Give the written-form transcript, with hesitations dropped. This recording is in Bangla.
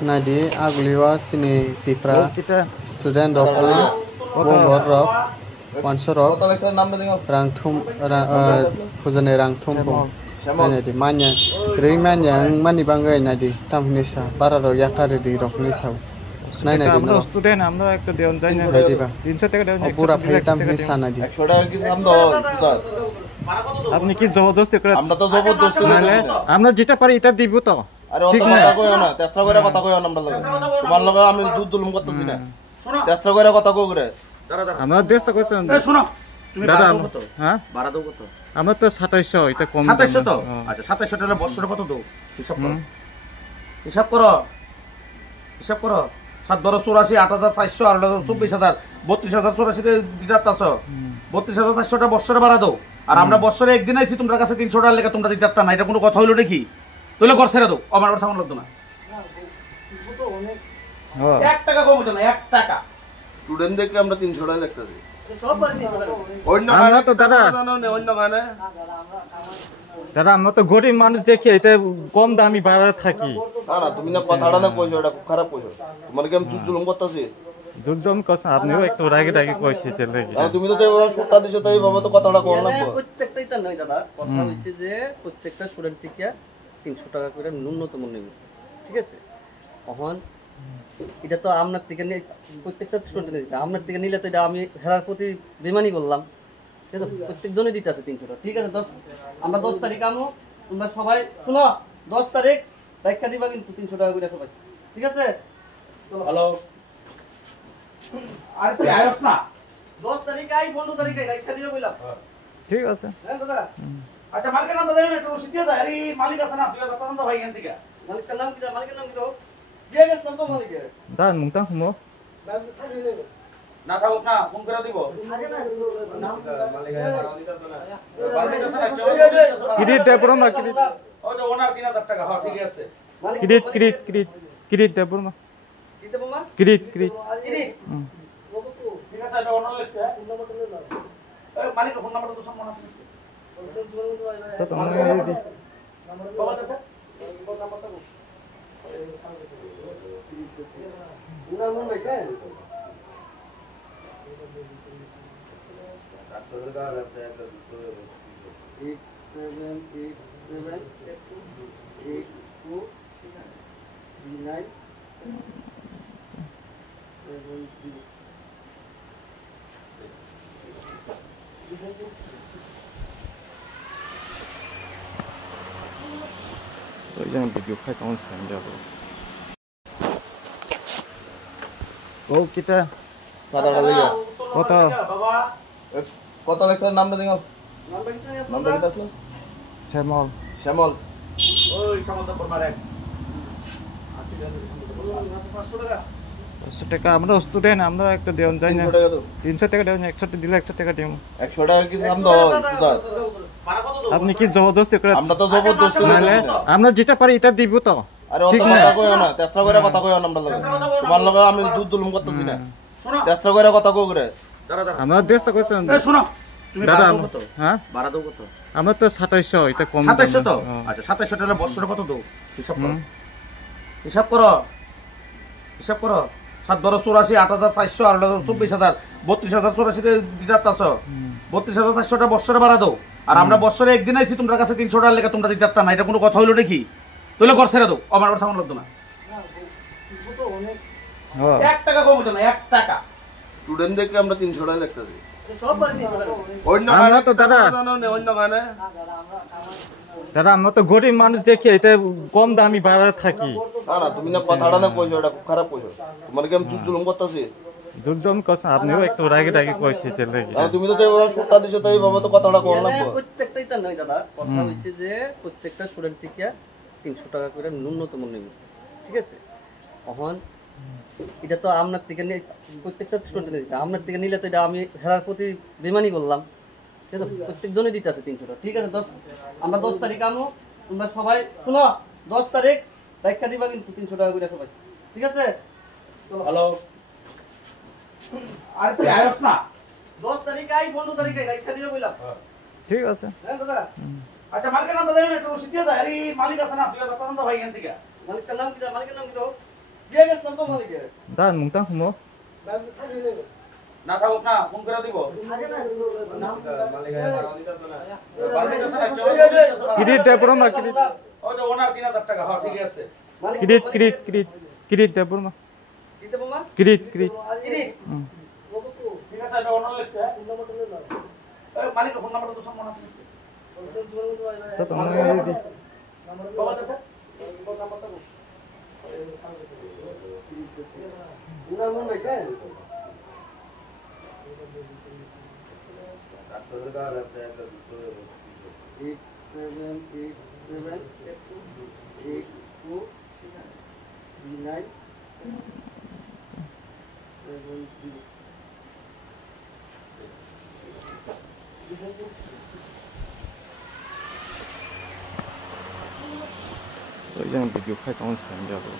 Nadi aguliwa sini pipra student dokra bor rok sponsor rok rangthum fujane rangthum nadi manya ring manya mani bangai nadi tamhnisa para rok yakari di rok ni sau nai nadi আমরা স্টুডেন্ট আমরা একটা দেওয়ান যাই না 300 টাকা দেওয়ান পুরা ফাই tamhnisa nadi 100 টাকা কি সামনে আপনি কি জবরদস্তি করে আমরা তো জবরদস্তি মানে আমরা যেটা পারি এটা দিব তো আরে অত কথা কইও না তেস্তা করে কথা কইও না আমরা লগে তোমার লগে আমি দুধ দুলুম করতেছি না তেস্তা করে কথা কই করে আমরা দেশটা কইছেন এই শুনো তুমি দাদা ভাড়া দাও কত হ্যাঁ ভাড়া দাও কত আমরা তো 2700 এটা কম 2700 তো আচ্ছা 2700 টাকা বছরে কত দাও হিসাব করো হিসাব করো 7 ধরো 84 8400 আর 24000 32084 দিতে পারছো 32400 টাকা বছরে ভাড়া দাও আর আমরা বছরে একদিন আইছি তোমার কাছে 300 টাকা লেখা তোমরা দিতে পারতা না এটা কোনো কথা হইলো নাকি তাহলে ঘর ছেড়ে দাও আমার কথা লাগতো না 1 টাকা কম হতো না 1 টাকা স্টুডেন্ট দেখলে আমরা 300 টাকা লিখতেছি আমরা তো দাদা অন্য গানে দাদা আমরা তো গরিব মানুষ দেখি এটা কম দামি ভাড়া থাকি না না তুমি না কথাটা না কইছো এটা খুব খারাপ কইছো তোমার কি আমি জুলুম করতেছি দুজন কস আপনিও একটু রাগে রাগে কইছি তেল লাগি তুমি তো চাই বড় সুটটা দিছো তাই ভাবে তো কথাটা কোন লাগবে প্রত্যেকটাই তা নয় দাদা কথা হইছে যে প্রত্যেকটা স্টুডেন্ট থেকে 300 টাকা করে ন্যূনতম নেবে ঠিক আছে এখন এটা তো আপনার থেকে প্রত্যেকটা স্টুডেন্ট দিতে আপনার থেকে নিলে তো এটা আমি হেরার প্রতি বেমানি করলাম ঠিক আছে প্রত্যেক জনই দিতে আছে 300 টাকা ঠিক আছে আমরা 10 তারিখ আমো তোমরা সবাই শুনো 10 তারিখ দেখা দিবা কিন্তু 300 টাকা করে সবাই ঠিক আছে হ্যালো আর তুই আইস না 10 তারিখে আই 15 তারিখে দেখা দিবা কইলাম ঠিক আছে হ্যাঁ দাদা আচ্ছা মালিকের নাম দাও একটু রসিদ দিয়ে দাও আরে মালিক আছে না 2000 টাকা ভাই এখান থেকে মালিকের নাম কি দাও দিয়ে গেছলাম তো মালিকের দান মুতা হুমো না থাকুক না ফোন করে দিব কিরিত দেবর মা কিরিত ওই যে ওনার 3000 টাকা হ্যাঁ ঠিক আছে কিরিত দেবর মা কি দেব মা কিরিত কিরিত ঠিক আছে এটা ওনার লেখছে এই মালিকের ফোন নাম্বারটা তো সব মনে আছে তো তোমরা বাবা দাদা উনার মন হইছে তো এই জন্য ভিডিও খাই তখন সাইন যাবো ও কিটা সাদাটা দিও কত বাবা কত লেখার নামটা দিও নাম্বার কি জানি নামটা কি আসলে শ্যামল শ্যামল ওই সমস্ত পরমার এক 500 টাকা 500 টাকা আমরা স্টুডেন্ট আমরা একটা দেওয়ান যাই না 300 টাকা দাও 300 টাকা দেওয়ান 100 টাকা দিলে 100 টাকা দিও 100 টাকা কি সামনে ভাড়া কত দাও আপনি কি জবরদস্তি করে আমরা তো জবরদস্তি মানে আমরা যেটা পারি এটা দিব তো আরে অত কথা কইও না তেস্তা করে কথা কইও না আমরা লগে তোমার লগে আমি দুধ দুলুম করতেছি না শুনো তেস্তা করে কথা কই করে দাদা আমরা দেশটা কইছেন এই শুনো তুমি দাদা ভাড়া দাও কত হ্যাঁ ভাড়া দাও কত আমরা তো 2700 এটা কম 2700 তো আচ্ছা 2700 টাকা বছরে কত দাও হিসাব করো হিসাব করো 7 ধরো 84 8400 আর 24000 32084 দিতে পারছো 32400 টাকা বছরে ভাড়া দাও আর আমরা বছরে একদিন আইছি তোমার কাছে 300 টাকা লেখা তোমরা দিতে পারতা না এটা কোনো কথা হইলো নাকি তাহলে ঘর ছেড়ে দাও আমার কথা লাগতো না 1 টাকা কম হতো না 1 টাকা স্টুডেন্ট দেখলে আমরা 300 টাকা লিখতেছি সব বাড়ি 300 টাকা অন্য আমরা তো দাদা অন্য গানে দাদা আমরা তো গরিব মানুষ দেখি এটা কম দামি ভাড়া থাকি না না তুমি না কথাটা না কইছো এটা খুব খারাপ কইছো তোমার কি আমি জুলুম করতেছি দুজন কস আপনিও একটু রাগে রাগে কইছি তেল লাগি তুমি তো চাই বড় সুটটা দিছো তাই ভাবে তো কথাটা কোন লাগবে প্রত্যেকটাই তা নয় দাদা কথা হইছে যে প্রত্যেকটা স্টুডেন্ট থেকে 300 টাকা করে ন্যূনতম নেবে ঠিক আছে এখন এটা তো আপনার থেকে প্রত্যেকটা স্টুডেন্ট দিতে আপনার থেকে নিলে তো এটা আমি হেরার প্রতি বেমানি করলাম ঠিক আছে প্রত্যেক জনই দিতে আছে 300 টাকা ঠিক আছে আমরা 10 তারিখ আমো তোমরা সবাই শুনো 10 তারিখ দেখা দিবা কিন্তু 300 টাকা করে সবাই ঠিক আছে হ্যালো আর তুই আইস না 10 তারিখে আই 15 তারিখে দেখা দিবা কইলাম ঠিক আছে হ্যাঁ দাদা আচ্ছা মালিকের নাম দাও একটু রসিদ দিয়ে দাও আরে মালিক আছে না 2000 টাকা ভাই এখান থেকে মালিকের নাম কি দাও দিয়ে গেছিলাম তো মালিকের তা মুংতা হুমো না থাকুক না ফোন করে দিব কিরিট দেপুর মা কিরিট ওই যে ওনার 3000 টাকা হ্যাঁ ঠিক আছে কিরিট কিরিট কিরিট কিরিট দেপুর মা দিতে বাবা কিরিট কিরিট কিরিট ঠিক আছে আমি ওনার লেখছে এই মালিকের ফোন নাম্বারটা তো সব মনে আছে তো তোমার দি বাবা আছে উনার মন হইছে তো এই যে ভিডিও খাই তখন সাইন যাবো